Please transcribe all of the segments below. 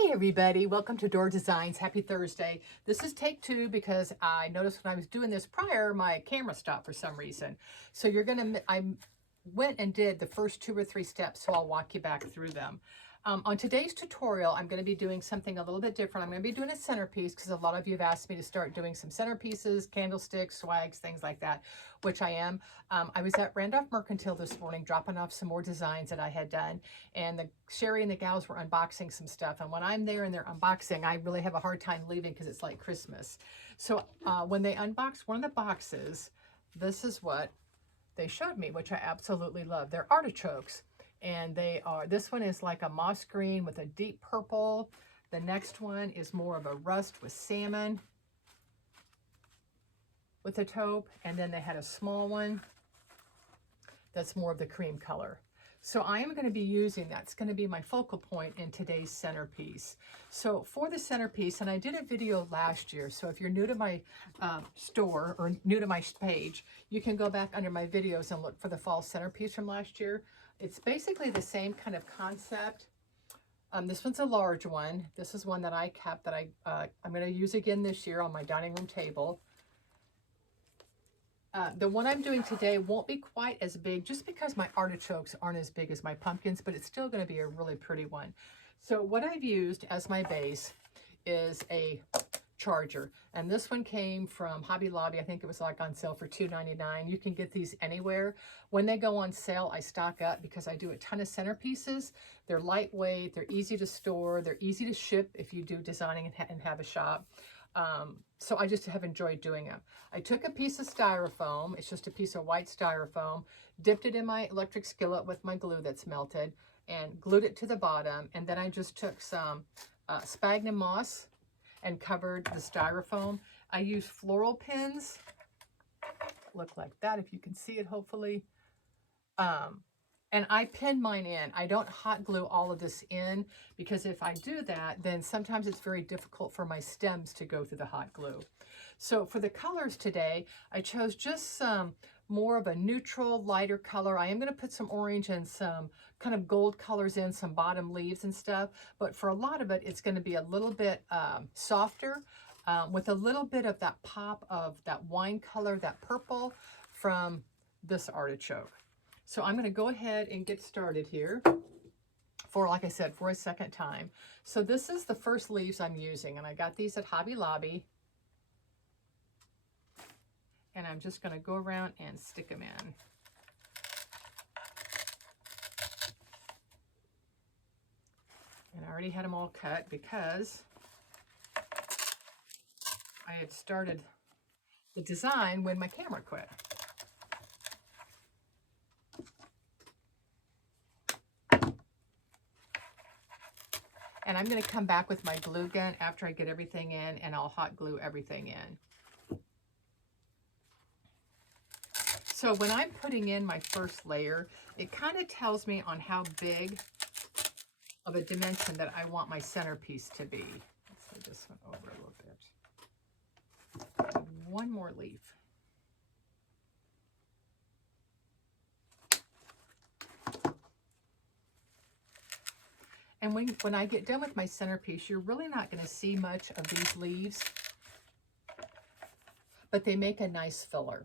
Hey everybody, welcome to Door Designs. Happy Thursday. This is take two because I noticed when I was doing this prior, my camera stopped for some reason. So I went and did the first 2 or 3 steps, so I'll walk you back through them. On today's tutorial, I'm going to be doing something a little bit different. I'm going to be doing a centerpiece because a lot of you have asked me to start doing some centerpieces, candlesticks, swags, things like that, which I am. I was at Randolph Mercantile this morning dropping off some more designs that I had done, and Sherry and the gals were unboxing some stuff. And when I'm there and they're unboxing, I really have a hard time leaving because it's like Christmas. So when they unboxed one of the boxes, this is what they showed me, which I absolutely love. They're artichokes. And this one is like a moss green with a deep purple. The next one is more of a rust with salmon with a taupe. And then they had a small one that's more of the cream color. So I am going to be using, that's going to be my focal point in today's centerpiece. So for the centerpiece, and I did a video last year, so if you're new to my store or new to my page, you can go back under my videos and look for the fall centerpiece from last year. It's basically the same kind of concept. This one's a large one. This is one that I kept that I'm going to use again this year on my dining room table. The one I'm doing today won't be quite as big just because my artichokes aren't as big as my pumpkins, but it's still going to be a really pretty one. So what I've used as my base is a charger, and this one came from Hobby Lobby. I think it was like on sale for $2.99. You can get these anywhere. When they go on sale, I stock up because I do a ton of centerpieces. They're lightweight, they're easy to store, they're easy to ship if you do designing and have a shop. So I just have enjoyed doing them. I took a piece of styrofoam, it's just a piece of white styrofoam, dipped it in my electric skillet with my glue that's melted, and glued it to the bottom, and then I just took some sphagnum moss and covered the styrofoam. I used floral pins, look like that if you can see it hopefully. And I pin mine in. I don't hot glue all of this in because if I do that, then sometimes it's very difficult for my stems to go through the hot glue. So for the colors today, I chose just some more of a neutral, lighter color. I am going to put some orange and some kind of gold colors in, some bottom leaves and stuff. But for a lot of it, it's going to be a little bit softer with a little bit of that pop of that wine color, that purple from this artichoke. So I'm going to go ahead and get started here for, like I said, for a second time. So this is the first leaves I'm using, and I got these at Hobby Lobby. And I'm just going to go around and stick them in. And I already had them all cut because I had started the design when my camera quit. And I'm going to come back with my glue gun after I get everything in, and I'll hot glue everything in. So when I'm putting in my first layer, it kind of tells me on how big of a dimension that I want my centerpiece to be. Let's move this one over a little bit. One more leaf. And when I get done with my centerpiece, you're really not going to see much of these leaves, but they make a nice filler.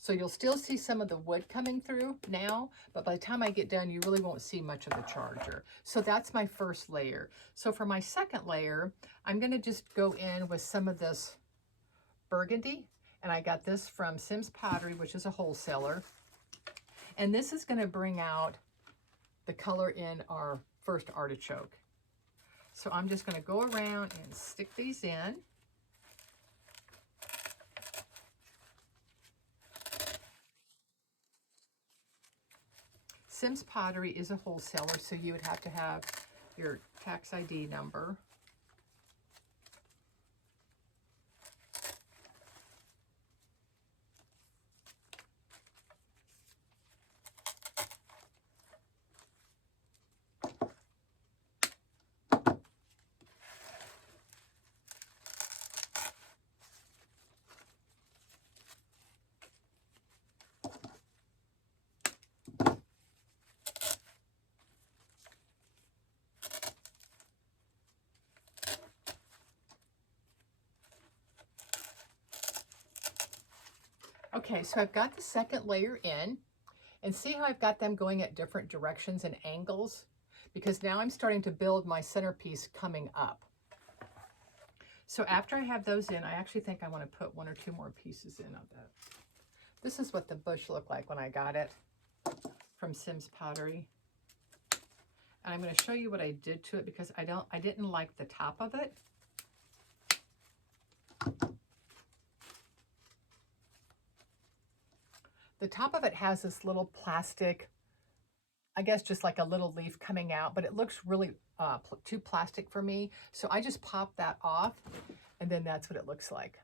So you'll still see some of the wood coming through now, but by the time I get done, you really won't see much of the charger. So that's my first layer. So for my second layer, I'm going to just go in with some of this burgundy, and I got this from Sims Pottery, which is a wholesaler. And this is going to bring out the color in our first artichoke. So I'm just going to go around and stick these in. Sims Pottery is a wholesaler, so you would have to have your tax ID number. Okay, so I've got the second layer in, and see how I've got them going at different directions and angles? Because now I'm starting to build my centerpiece coming up. So after I have those in, I actually think I want to put 1 or 2 more pieces in of that. This is what the bush looked like when I got it from Sims Pottery. And I'm going to show you what I did to it because I didn't like the top of it. The top of it has this little plastic, I guess just like a little leaf coming out, but it looks really too plastic for me. So I just popped that off, and then that's what it looks like.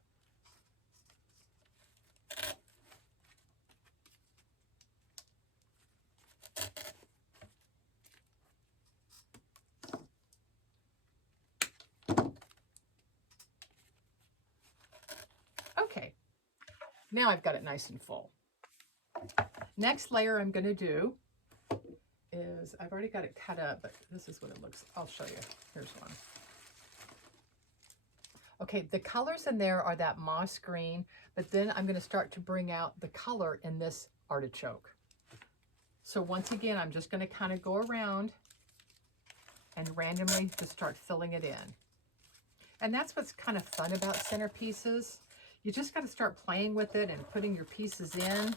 Okay, now I've got it nice and full. Next layer I'm going to do is, I've already got it cut up, but this is what it looks, I'll show you. Here's one. Okay, the colors in there are that moss green, but then I'm going to start to bring out the color in this artichoke. So once again, I'm just going to kind of go around and randomly just start filling it in. And that's what's kind of fun about centerpieces. You just got to start playing with it and putting your pieces in.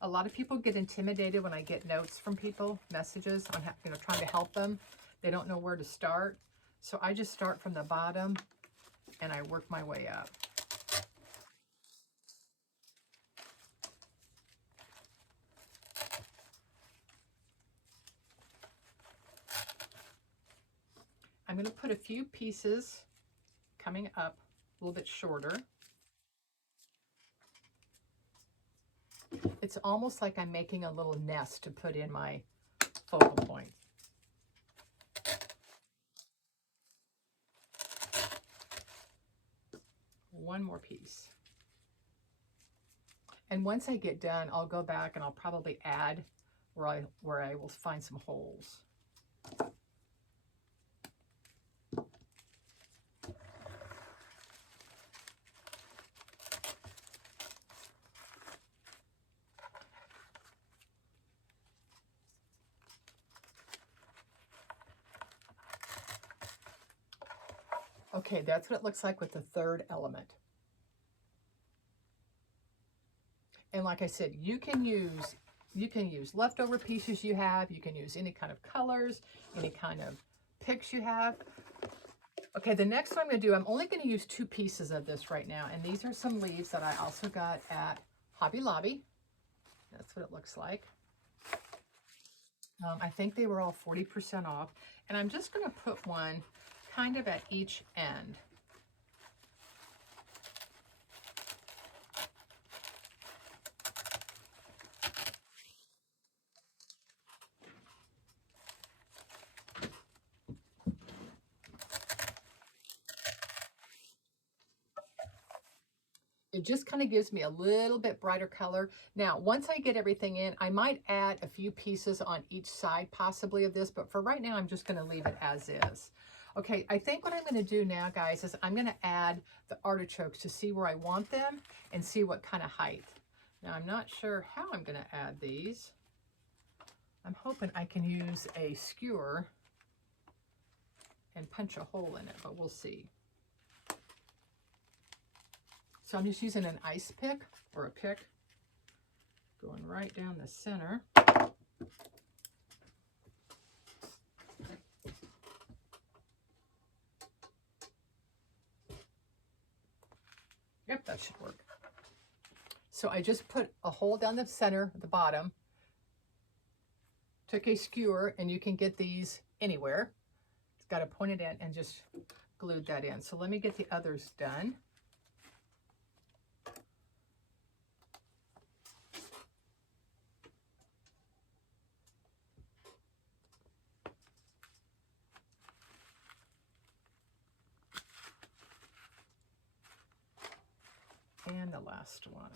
A lot of people get intimidated when I get notes from people, messages on trying to help them. They don't know where to start. So I just start from the bottom and I work my way up. I'm going to put a few pieces coming up a little bit shorter. It's almost like I'm making a little nest to put in my focal point. One more piece. And once I get done, I'll go back and I'll probably add where I will find some holes. Okay, that's what it looks like with the third element. And like I said, you can use leftover pieces you have, you can use any kind of colors, any kind of picks you have. Okay, the next one I'm going to do, I'm only going to use 2 pieces of this right now, and these are some leaves that I also got at Hobby Lobby. That's what it looks like. I think they were all 40% off, and I'm just going to put one kind of at each end. It just kind of gives me a little bit brighter color. Now, once I get everything in, I might add a few pieces on each side possibly of this, but for right now, I'm just going to leave it as is. Okay, I think what I'm going to do now, guys, is I'm going to add the artichokes to see where I want them and see what kind of height. Now, I'm not sure how I'm going to add these. I'm hoping I can use a skewer and punch a hole in it, but we'll see. So I'm just using an ice pick or a pick, going right down the center. Yep, that should work. So I just put a hole down the center, the bottom, took a skewer, and you can get these anywhere. It's got to point it in and just glued that in. So let me get the others done. And the last one.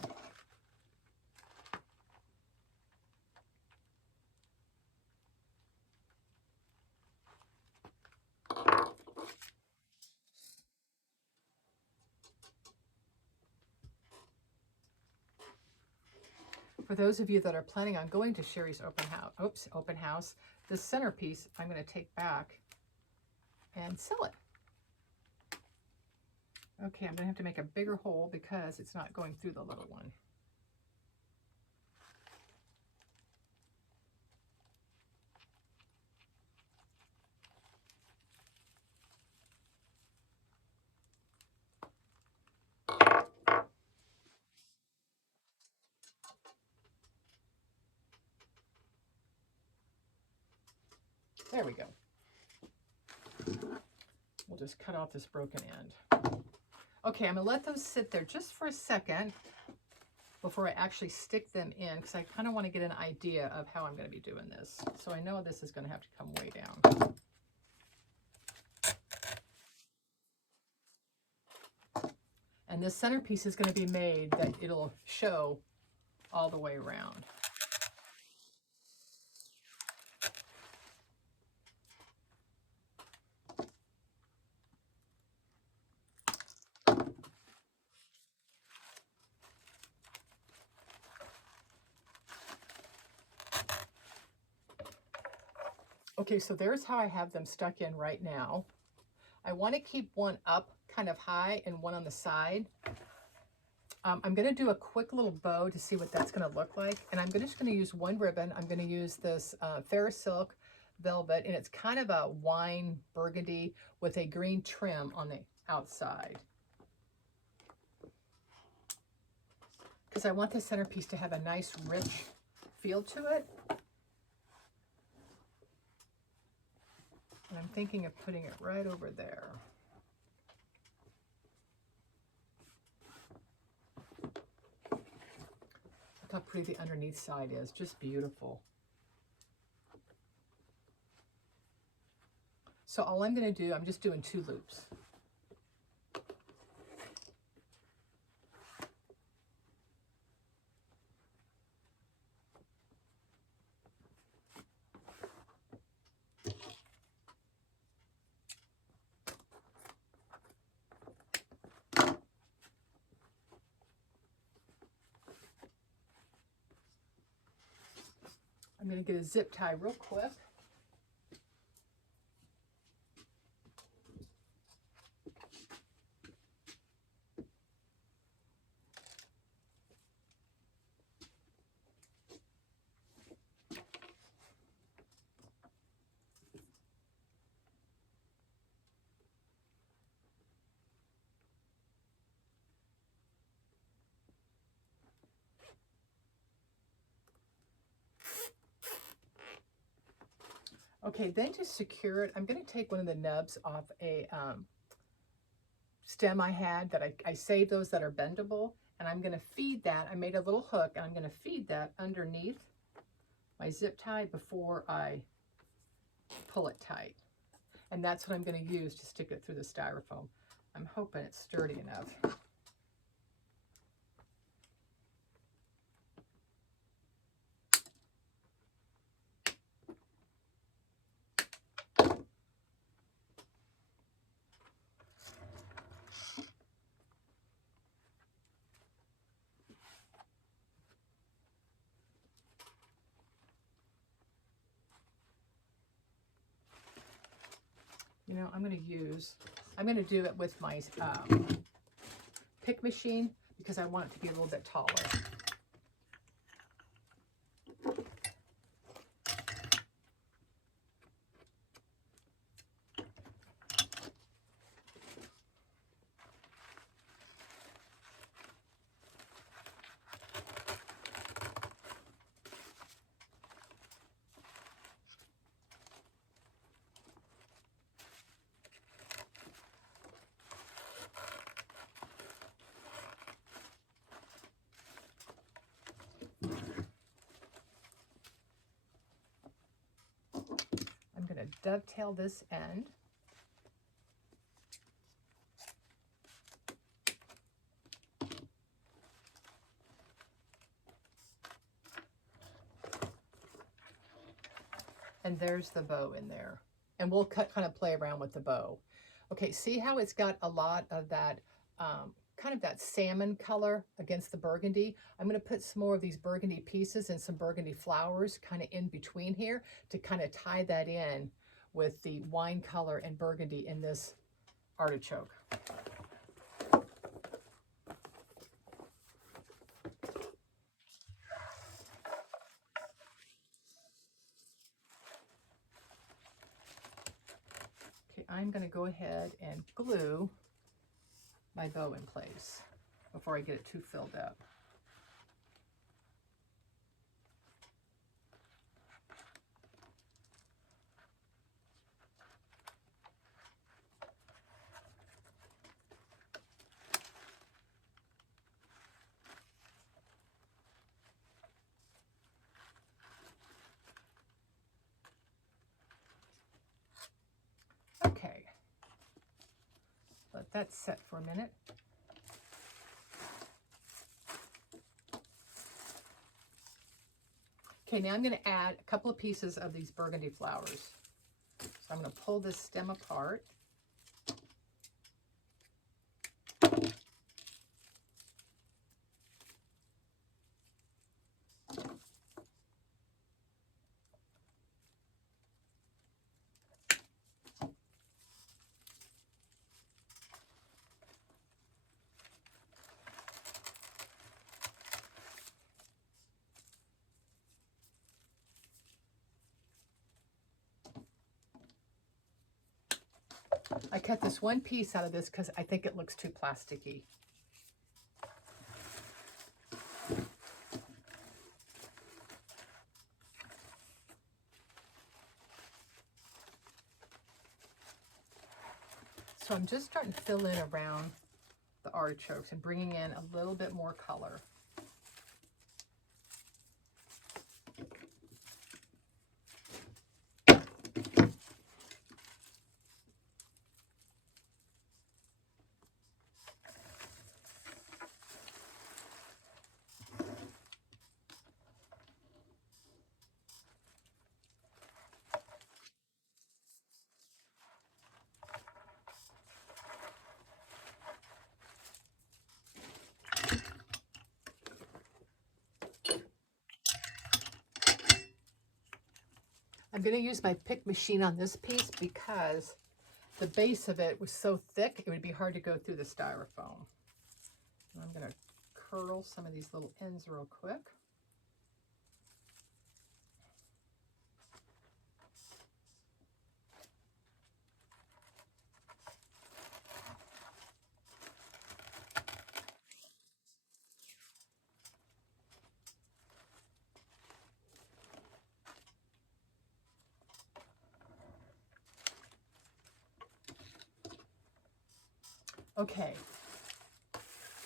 For those of you that are planning on going to Sherry's open house, this centerpiece I'm going to take back and sell it. Okay, I'm going to have to make a bigger hole because it's not going through the little one. There we go. We'll just cut off this broken end. Okay, I'm going to let those sit there just for a second before I actually stick them in, because I kind of want to get an idea of how I'm going to be doing this. So I know this is going to have to come way down. And this centerpiece is going to be made that it'll show all the way around. Okay, so there's how I have them stuck in right now. I want to keep one up kind of high and one on the side. I'm going to do a quick little bow to see what that's going to look like. And I'm just going to use one ribbon. I'm going to use this Silk velvet, and it's kind of a wine burgundy with a green trim on the outside. Because I want the centerpiece to have a nice rich feel to it. And I'm thinking of putting it right over there. Look how pretty the underneath side is, just beautiful. So all I'm going to do, I'm just doing 2 loops. I'm going to get a zip tie real quick. Okay, then to secure it, I'm going to take one of the nubs off a stem I had that I saved those that are bendable, and I'm going to feed that. I made a little hook, and I'm going to feed that underneath my zip tie before I pull it tight. And that's what I'm going to use to stick it through the styrofoam. I'm hoping it's sturdy enough. You know, I'm going to do it with my pick machine because I want it to be a little bit taller. Dovetail this end. And there's the bow in there. And we'll kind of play around with the bow. Okay, see how it's got a lot of that kind of that salmon color against the burgundy. I'm going to put some more of these burgundy pieces and some burgundy flowers kind of in between here to kind of tie that in with the wine color and burgundy in this artichoke. Okay, I'm going to go ahead and glue my bow in place before I get it too filled up. Okay, let that set for a minute. Okay, now I'm going to add a couple of pieces of these burgundy flowers. So I'm going to pull this stem apart. I cut this one piece out of this because I think it looks too plasticky. So I'm just starting to fill in around the artichokes and bringing in a little bit more color. I'm going to use my pick machine on this piece because the base of it was so thick it would be hard to go through the styrofoam. And I'm going to curl some of these little ends real quick. Okay,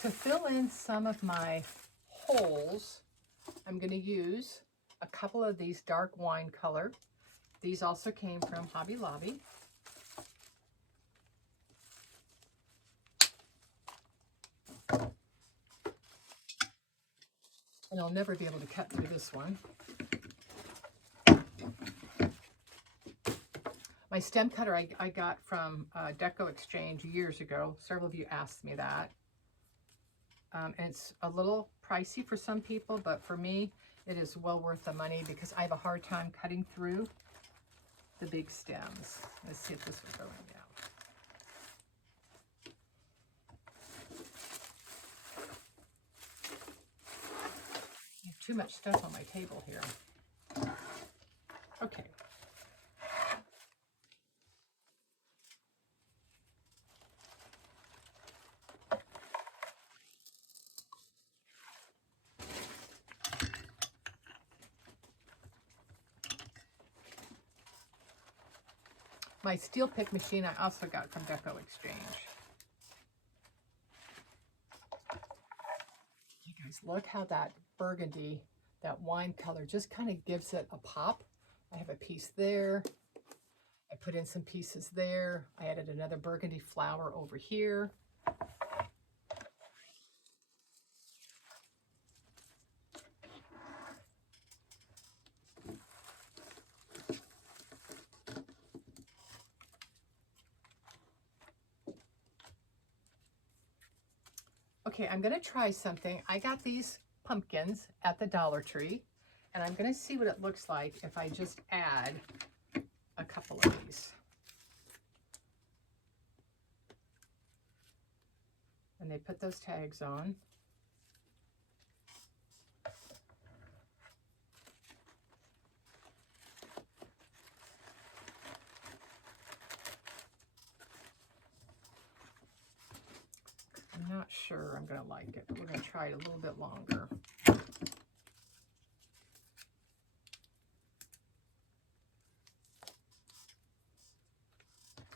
to fill in some of my holes, I'm going to use a couple of these dark wine color. These also came from Hobby Lobby. And I'll never be able to cut through this one. My stem cutter I got from Deco Exchange years ago. Several of you asked me that. And it's a little pricey for some people, but for me, it is well worth the money because I have a hard time cutting through the big stems. Let's see if this will go in now. I have too much stuff on my table here. Okay. My steel pick machine I also got from Deco Exchange. You guys, look how that burgundy, that wine color just kind of gives it a pop. I have a piece there. I put in some pieces there. I added another burgundy flower over here. Okay, I'm gonna try something. I got these pumpkins at the Dollar Tree, and I'm gonna see what it looks like if I just add a couple of these. And they put those tags on. I'm not sure I'm gonna like it, but we're gonna try it a little bit longer.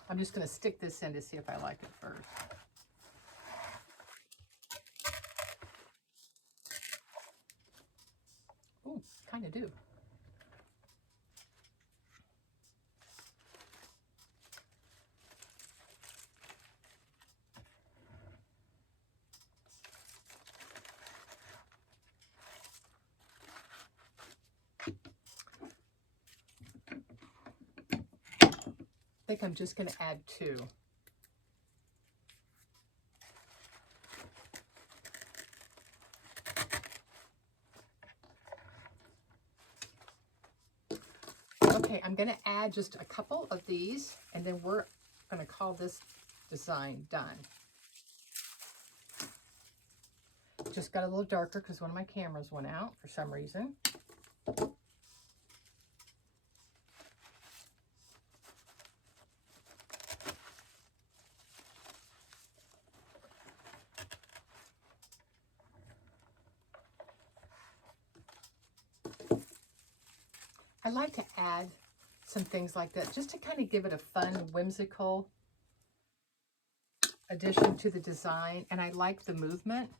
I'm just gonna stick this in to see if I like it first. Ooh, kind of do. I think I'm just going to add 2. Okay, I'm going to add just a couple of these, and then we're going to call this design done. Just got a little darker because one of my cameras went out for some reason. I like to add some things like that just to kind of give it a fun, whimsical addition to the design, and I like the movement.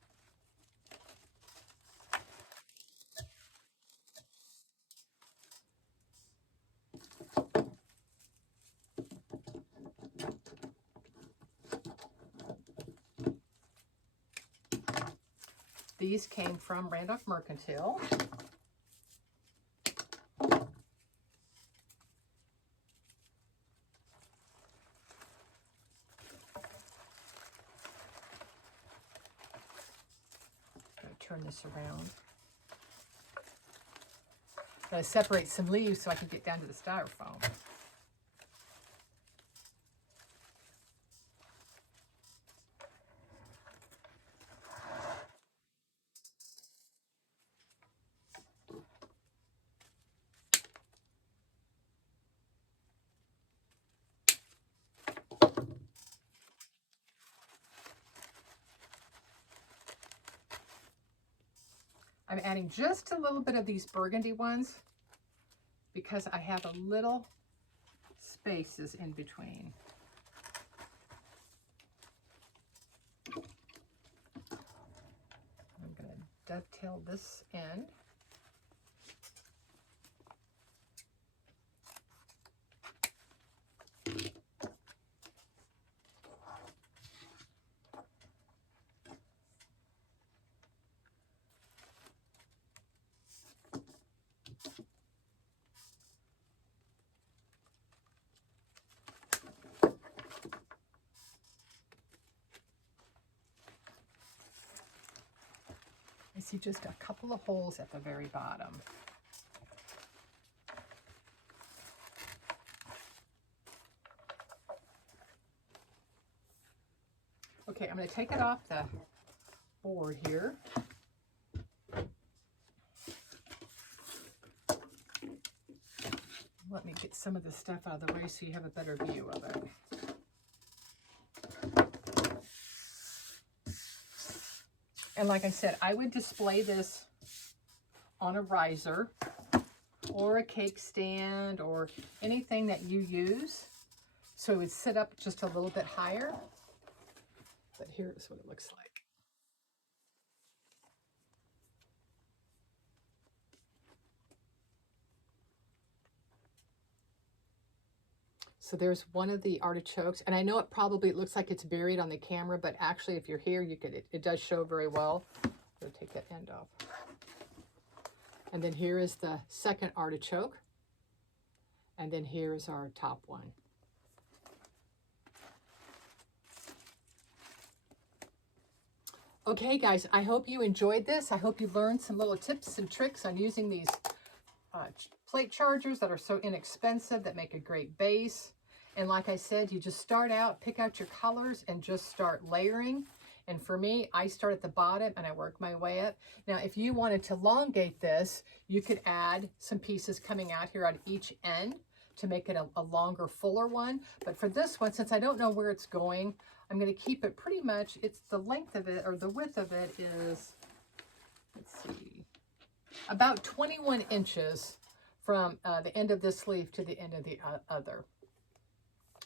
These came from Randolph Mercantile. Turn this around. Gotta separate some leaves so I can get down to the styrofoam. I'm adding just a little bit of these burgundy ones because I have a little spaces in between. I'm going to dovetail this end. I see just a couple of holes at the very bottom. Okay, I'm going to take it off the board here. Let me get some of the stuff out of the way so you have a better view of it. And like I said, I would display this on a riser or a cake stand or anything that you use. So it would sit up just a little bit higher. But here's what it looks like. So there's one of the artichokes, and I know it probably looks like it's buried on the camera, but actually if you're here, you could it does show very well. So take that end off. And then here is the second artichoke, and then here is our top one. Okay, guys, I hope you enjoyed this. I hope you learned some little tips and tricks on using these plate chargers that are so inexpensive that make a great base. And like I said, you just start out, pick out your colors, and just start layering. And for me, I start at the bottom and I work my way up. Now, if you wanted to elongate this, you could add some pieces coming out here on each end to make it a longer, fuller one. But for this one, since I don't know where it's going, I'm going to keep it pretty much, it's the length of it, or the width of it is, let's see, about 21 inches from the end of this sleeve to the end of the other.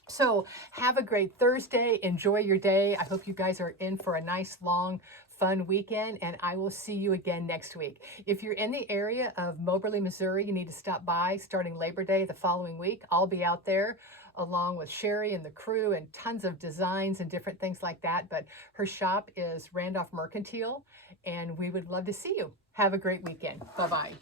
So have a great Thursday. Enjoy your day. I hope you guys are in for a nice, long, fun weekend, and I will see you again next week. If you're in the area of Moberly, Missouri, you need to stop by starting Labor Day the following week. I'll be out there along with Sherry and the crew and tons of designs and different things like that. But her shop is Randolph Mercantile, and we would love to see you. Have a great weekend. Bye-bye.